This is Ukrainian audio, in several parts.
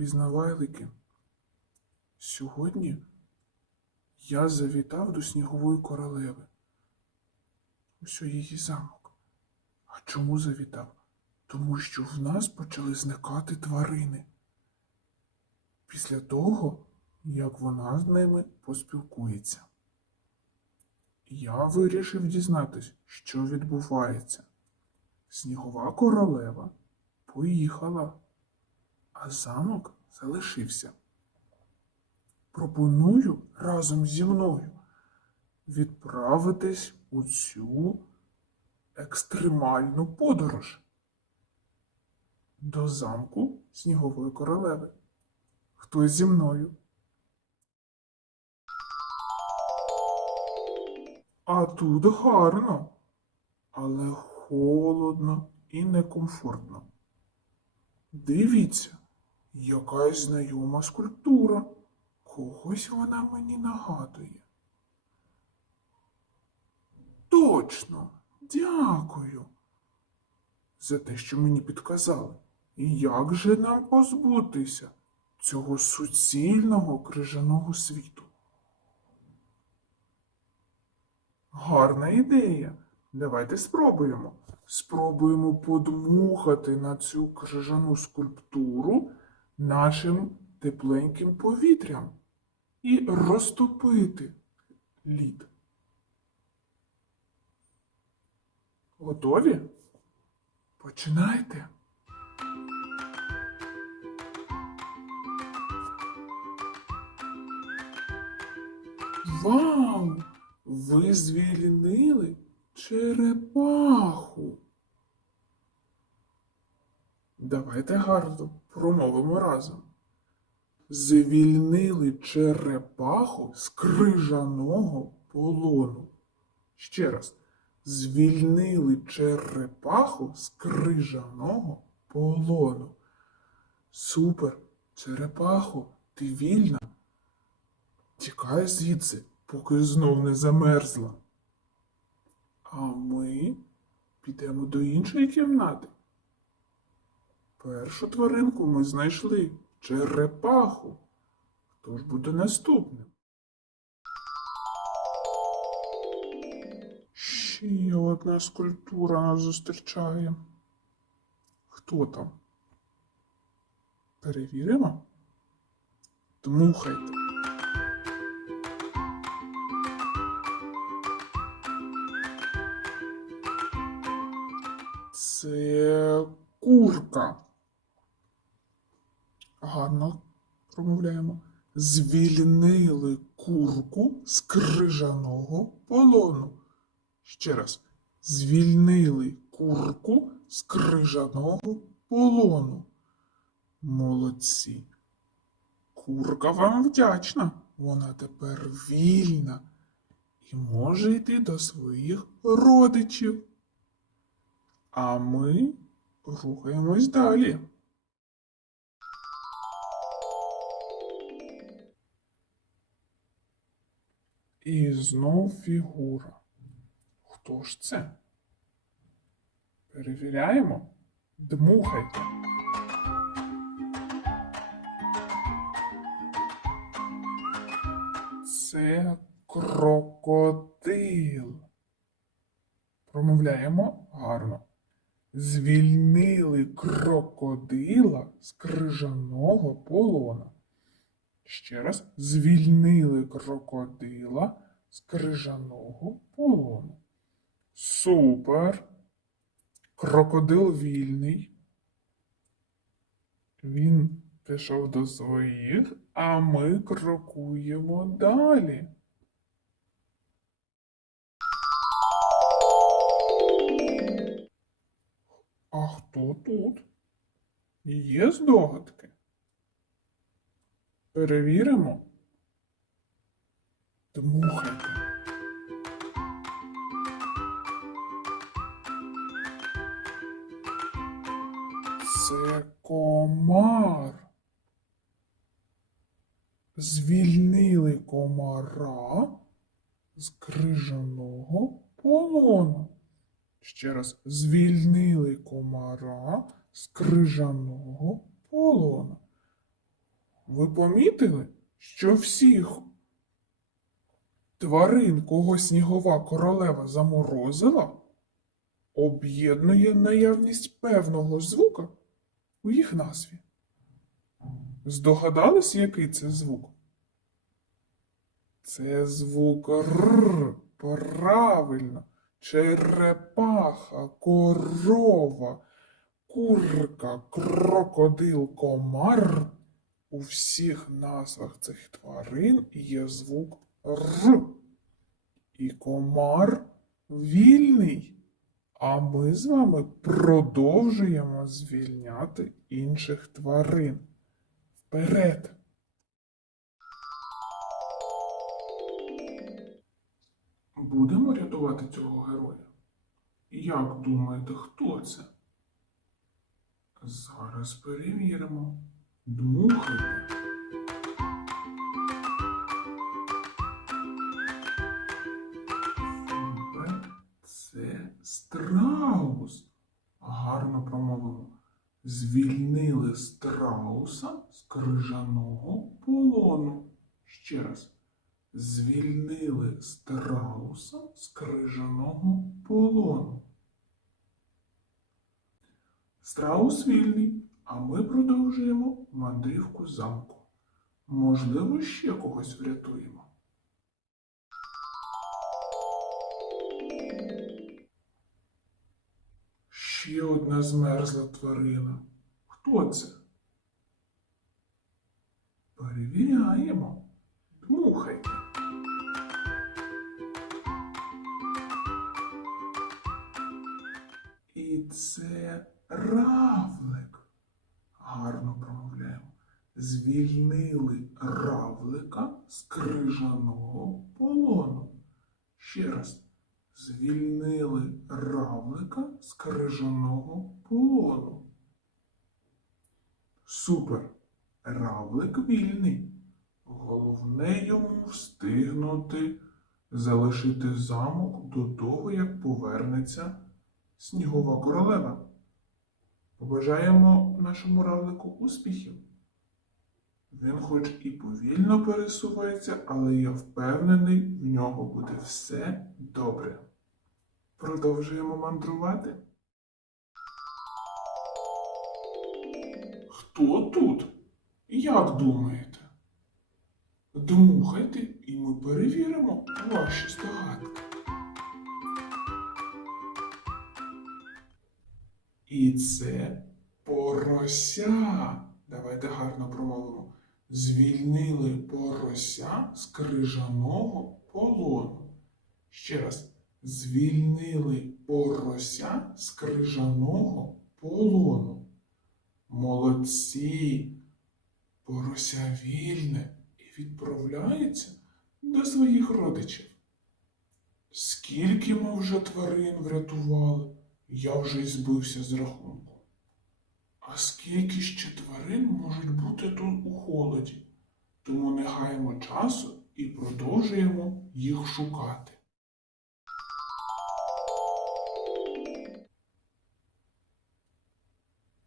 пізнавайлики. Сьогодні я завітав до снігової королеви. Ось її замок. А чому завітав? Тому що в нас почали зникати тварини. Після того, як вона з ними поспілкується. Я вирішив дізнатись, що відбувається. Снігова королева поїхала, а замок залишився. Пропоную разом зі мною відправитись у цю екстремальну подорож до замку Снігової королеви. Хтось зі мною? А тут гарно, але холодно і некомфортно. Дивіться, якась знайома скульптура. Когось вона мені нагадує. Точно, дякую за те, що мені підказали. І як же нам позбутися цього суцільного крижаного світу? Гарна ідея. Давайте спробуємо. Спробуємо подмухати на цю крижану скульптуру нашим тепленьким повітрям і розтопити лід. Готові? Починайте. Вау! Ви звільнили черепаху. Давайте гарно промовимо разом. Звільнили черепаху з крижаного полону. Ще раз. Звільнили черепаху з крижаного полону. Супер, черепахо, ти вільна. Тікай звідси, поки знов не замерзла. А ми підемо до іншої кімнати. Першу тваринку ми знайшли черепаху. Хто ж буде наступним? Ще одна скульптура нас зустрічає. Хто там? Перевіримо? Дмухайте. Це курка. Гарно промовляємо. Звільнили курку з крижаного полону. Ще раз. Звільнили курку з крижаного полону. Молодці. Курка вам вдячна. Вона тепер вільна і може йти до своїх родичів. А ми рухаємось далі. І знов фігура. Хто ж це? Перевіряємо. Дмухайте. Це крокодил. Промовляємо гарно. Звільнили крокодила з крижаного полона. Ще раз, звільнили крокодила з крижаного полону. Супер. Крокодил вільний. Він пішов до своїх, а ми крокуємо далі. А хто тут? Є здогадки? Перевіримо. Дмухайте. Це комар. Звільнили комара з крижаного полону. Ще раз, звільнили комара з крижаного полона. Ви помітили, що всіх тварин, кого снігова королева заморозила, об'єднує наявність певного звука у їх назві. Здогадались, який це звук? Це звук Р. Правильно. Черепаха, корова, курка, крокодил, комар. У всіх назвах цих тварин є звук Р. І комар вільний. А ми з вами продовжуємо звільняти інших тварин. Вперед! Будемо рятувати цього героя? Як думаєте, хто це? Зараз перевіримо. Супер. Це страус. Гарно промовимо. Звільнили страуса з крижаного полону. Ще раз. Звільнили страуса з крижаного полону. Страус вільний, а ми продовжуємо мандрівку замку. Можливо, ще когось врятуємо. Ще одна змерзла тварина. Хто це? Перевіряємо. Дмухайте. І це равлик. Гарно промовляємо. Звільнили равлика з крижаного полону. Ще раз. Звільнили равлика з крижаного полону. Супер. Равлик вільний. Головне йому встигнути залишити замок до того, як повернеться снігова королева. Побажаємо нашому равлику успіхів. Він хоч і повільно пересувається, але я впевнений, в нього буде все добре. Продовжуємо мандрувати. Хто тут? Як думаєте? Дмухайте, і ми перевіримо ваші здогадки. І це порося. Давайте гарно промовимо. Звільнили порося з крижаного полону. Ще раз. Звільнили порося з крижаного полону. Молодці. Порося вільне і відправляється до своїх родичів. Скільки ми вже тварин врятували, я вже й збився з рахунку. А скільки ще тварин можуть бути тут у холоді? Тому не гаємо часу і продовжуємо їх шукати.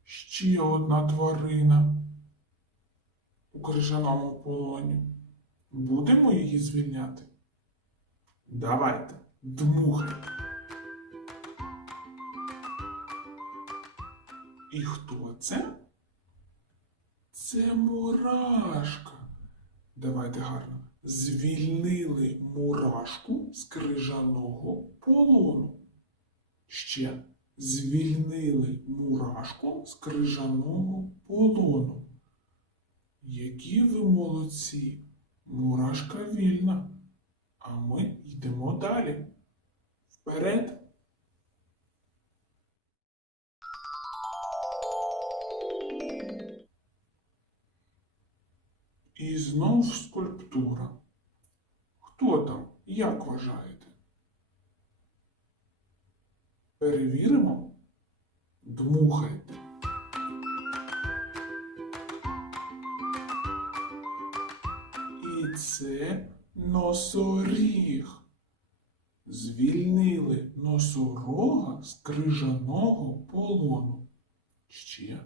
Ще одна тварина у крижаному полоні. Будемо її звільняти? Давайте, дмухайте. І хто це? Це мурашка. Давайте гарно. Звільнили мурашку з крижаного полону. Ще звільнили мурашку з крижаного полону. Які ви молодці! Мурашка вільна. А ми йдемо далі. Вперед! І знов скульптура. Хто там? Як вважаєте? Перевіримо? Дмухайте. І це носоріг. Звільнили носорога з крижаного полону. Ще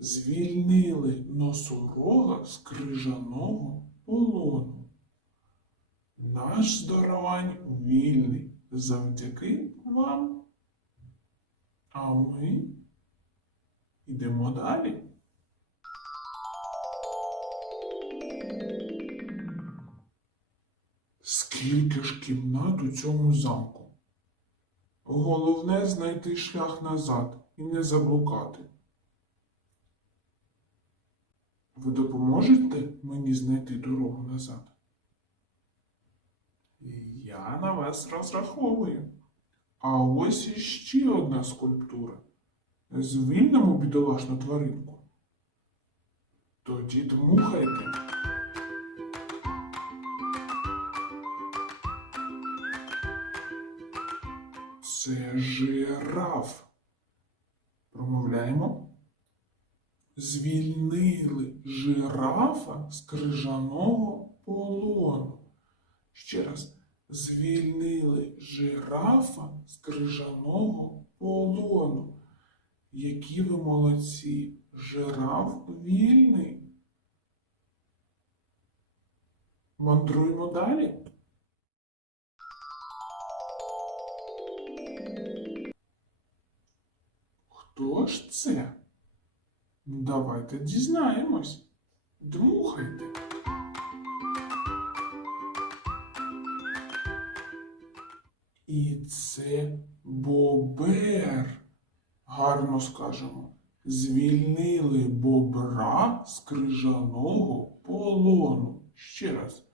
звільнили носорога з крижаного полону. Наш здоровань вільний завдяки вам. А ми йдемо далі. Скільки ж кімнат у цьому замку? Головне знайти шлях назад і не заблукати. Ви допоможете мені знайти дорогу назад? Я на вас розраховую. А ось іще одна скульптура. Звільнимо бідолашну тваринку. Тоді дмухайте. Це жираф. Промовляємо. Звільнили жирафа з крижаного полону. Ще раз. Звільнили жирафа з крижаного полону. Які ви молодці! Жираф вільний. Мандруємо далі. Хто ж це? Давайте дізнаємось. Дмухайте. І це бобер. Гарно скажемо. Звільнили бобра з крижаного полону. Ще раз.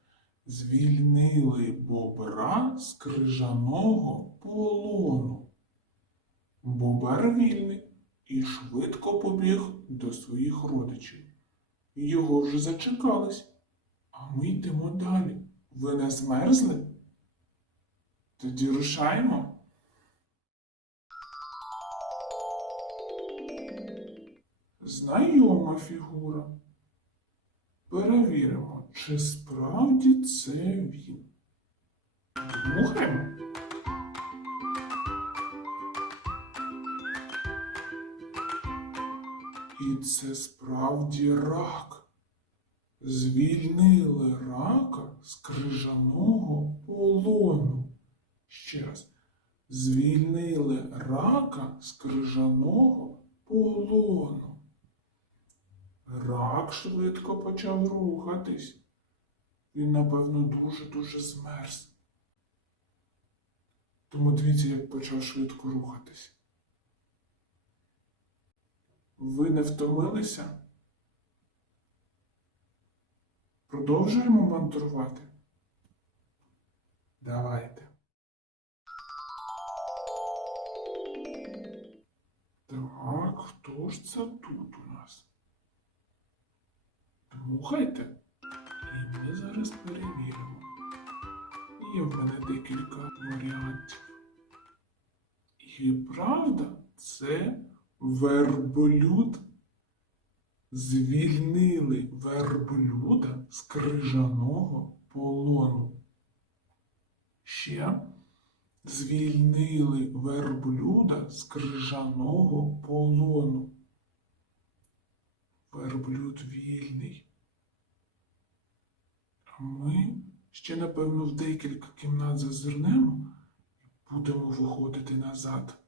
Звільнили бобра з крижаного полону. Бобер вільний і швидко побіг до своїх родичів. Його вже зачекались. А ми йдемо далі. Ви не змерзли? Тоді рушаємо. Знайома фігура. Перевіримо, чи справді це він. Дмухаємо. І це справді рак. Звільнили рака з крижаного полону. Ще раз. Звільнили рака з крижаного полону. Рак швидко почав рухатись. Він, напевно, дуже-дуже змерз. Тому дивіться, як почав швидко рухатись. Ви не втомилися? Продовжуємо мандрувати? Давайте. Так, хто ж це тут у нас? Дмухайте. І ми зараз перевіримо. Є в мене декілька варіантів. І правда, це верблюд. Звільнили верблюда з крижаного полону. Ще звільнили верблюда з крижаного полону. Верблюд вільний. А ми ще, напевно, в декілька кімнат зазирнемо і будемо виходити назад.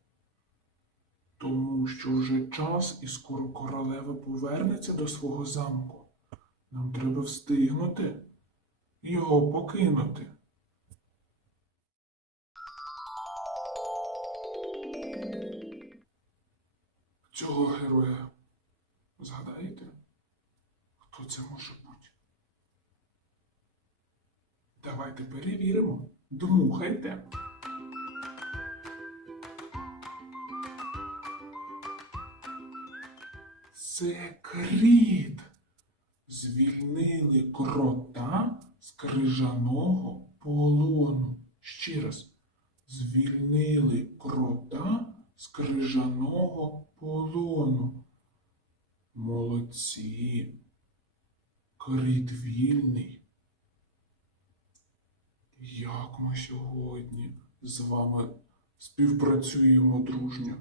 Тому що вже час і скоро королева повернеться до свого замку. Нам треба встигнути його покинути. Цього героя згадаєте? Хто це може бути? Давайте перевіримо. Дмухайте. Це кріт. Звільнили крота з крижаного полону. Ще раз. Звільнили крота з крижаного полону. Молодці. Кріт вільний. Як ми сьогодні з вами співпрацюємо дружньо?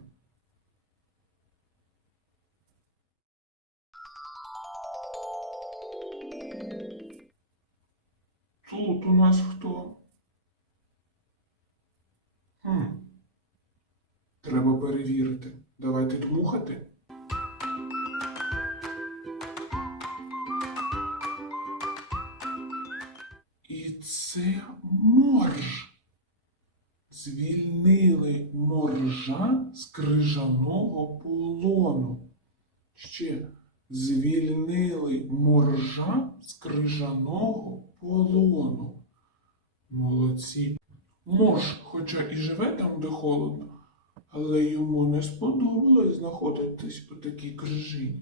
У нас хто? Хм. Треба перевірити. Давайте дмухати. І це морж. Звільнили моржа з крижаного полону. Ще звільнили моржа з крижаного полону. Молодці. Морж, хоча і живе там, де холодно, але йому не сподобалось знаходитись у такій крижині.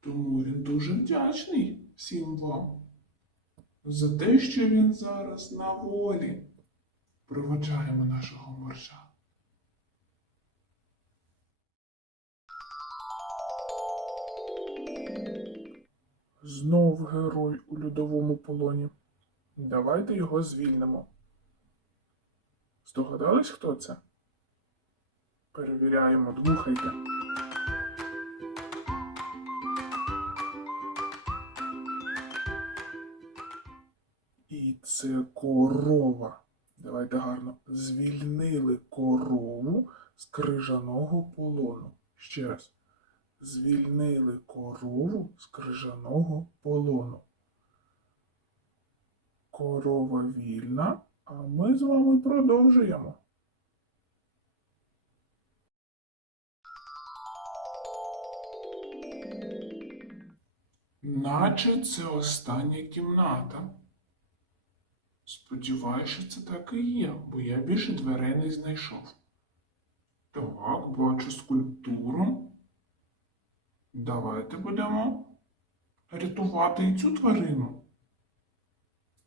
Тому він дуже вдячний всім вам за те, що він зараз на волі. Проводжаємо нашого моржа. Знов герой у льодовому полоні. Давайте його звільнимо. Здогадались, хто це? Перевіряємо, дмухайте. І це корова. Давайте гарно. Звільнили корову з крижаного полону. Ще раз. Звільнили корову з крижаного полону. Корова вільна, а ми з вами продовжуємо. Наче це остання кімната. Сподіваюся, що це так і є, бо я більше дверей не знайшов. Так, бачу скульптуру. Давайте будемо рятувати і цю тварину.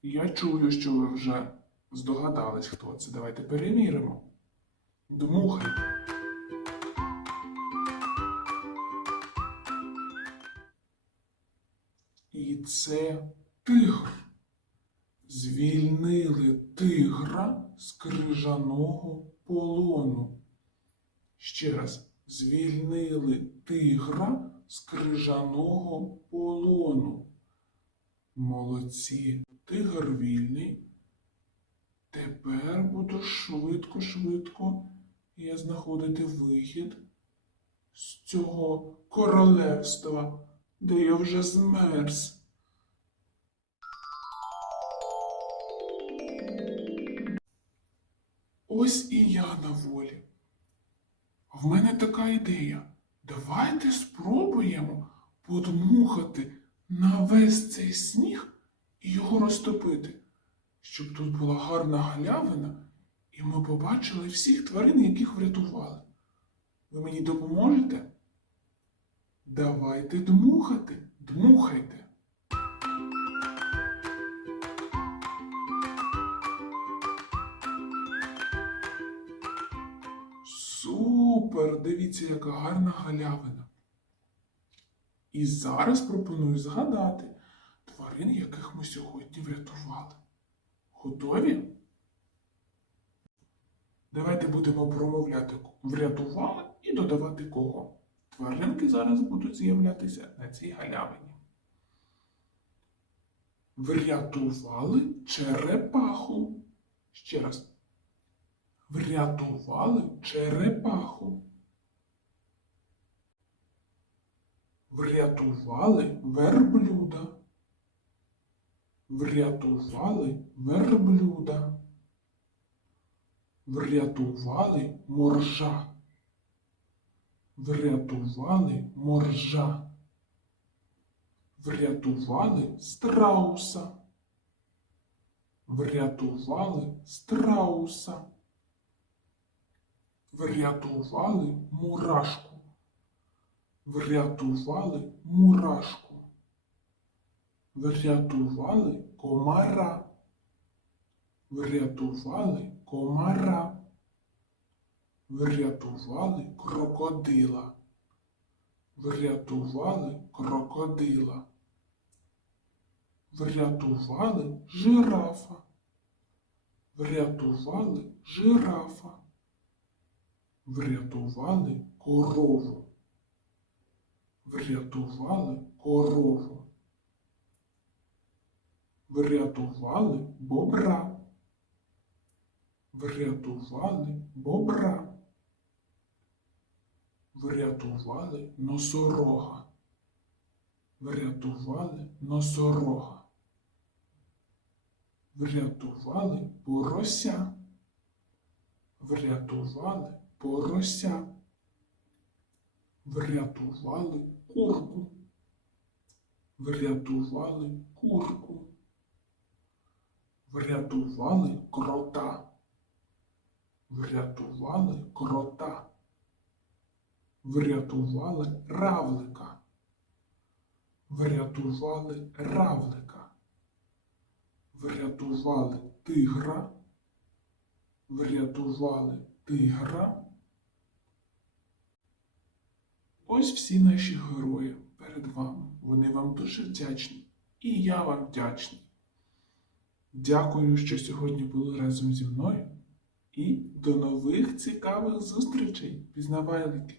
Я чую, що ви вже здогадались, хто це. Давайте перевіримо. Дмухайте. І це тигр. Звільнили тигра з крижаного полону. Ще раз, звільнили тигра з крижаного полону. Молодці, тигр вільний. Тепер буду швидко-швидко я знаходити вихід з цього королевства, де я вже змерз. Ось і я на волі. В мене така ідея. Давайте спробуємо подмухати на весь цей сніг і його розтопити, щоб тут була гарна галявина, і ми побачили всіх тварин, яких врятували. Ви мені допоможете? Давайте дмухати, дмухайте. Дивіться, яка гарна галявина. І зараз пропоную згадати тварин, яких ми сьогодні врятували. Готові? Давайте будемо промовляти врятували і додавати кого. Тваринки зараз будуть з'являтися на цій галявині. Врятували черепаху. Ще раз. Врятували черепаху. Врятували верблюда. Врятували верблюда. Врятували моржа. Врятували моржа. Врятували страуса. Врятували страуса. Врятували мурашку. Врятували мурашку. Врятували комара. Врятували комара. Врятували крокодила. Врятували крокодила. Врятували жирафа. Врятували жирафа. Врятували корову. Врятували корову. Врятували бобра. Врятували бобра. Врятували носорога. Врятували носорога. Врятували порося. Врятували порося. Врятували курку. Врятували курку. Врятували крота. Врятували крота. Врятували равлика. Врятували равлика. Врятували тигра. Врятували тигра. Ось всі наші герої перед вами. Вони вам дуже вдячні. І я вам вдячний. Дякую, що сьогодні були разом зі мною. І до нових цікавих зустрічей, пізнавайлики!